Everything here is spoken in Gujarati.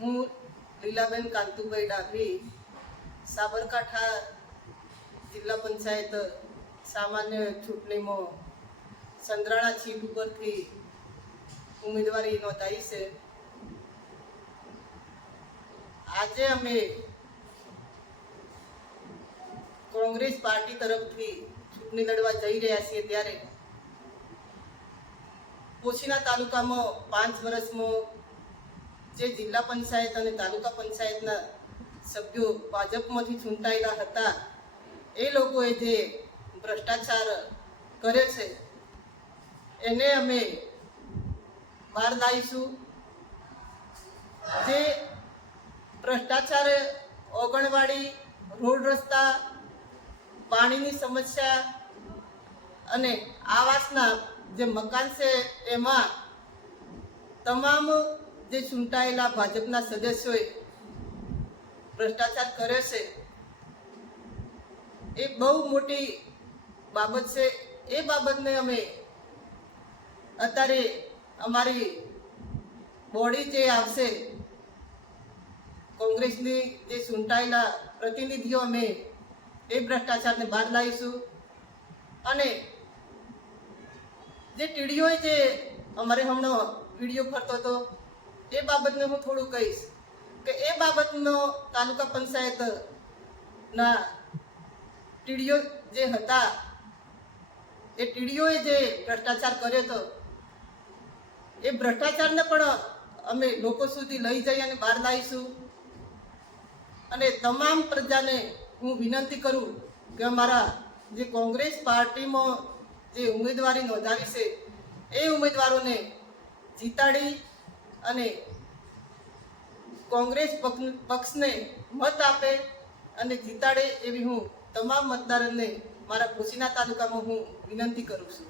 હું લીલાબેન કાંતુભાઈ ડાભી સાબરકાંઠા જિલ્લા પંચાયત સામાન્ય ચૂંટણીમાં સંદ્રાણા સીટ ઉપરથી ઉમેદવારી નોંધાઈ છે. આજે અમે કોંગ્રેસ પાર્ટી તરફથી ચૂંટણી લડવા જઈ રહ્યા છીએ ત્યારે પોશીના તાલુકામાં 5 વર્ષમાં જે જિલ્લા પંચાયત અને તાલુકા પંચાયતના સભ્યો ભાજપમાંથી ચૂંટાયેલા હતા એ લોકોએ જે ભ્રષ્ટાચાર કરે છે એને અમે બહાર લાવીશું. જે ભ્રષ્ટાચાર ઓગણવાડી, રોડ રસ્તા, પાણીની સમસ્યા અને આવાસના જે મકાન છે એમાં તમામ જે ચૂંટાયેલા ભાજપના સદસ્યોએ ભ્રષ્ટાચાર કરે છે એ બહુ મોટી બાબત છે. એ બાબતને અમે અત્યારે અમારી બોડી જે આવશે કોંગ્રેસની જે ચૂંટાયેલા પ્રતિનિધિઓ અમે એ ભ્રષ્ટાચારને બહાર લાવીશું. અને જે ટીડીઓએ જે અમારે હમણાં વિડીયો ફરતો હતો એ બાબતને હું થોડું કહીશ કે એ બાબતનો તાલુકા પંચાયતના ટીડીઓ જે હતા એ ટીડીઓએ જે ભ્રષ્ટાચાર કર્યો હતો એ ભ્રષ્ટાચારને પણ અમે લોકો સુધી લઈ જઈ અને બહાર લાવીશું. અને તમામ પ્રજાને હું વિનંતી કરું કે અમારા જે કોંગ્રેસ પાર્ટીમાં જે ઉમેદવારી નોંધાવી છે એ ઉમેદવારોને જીતાડી અને કોંગ્રેસ પક્ષને મત આપે અને જીતાડે એવી હું તમામ મતદારોને મારા પોશીના તાલુકામાં હું વિનંતી કરું છું.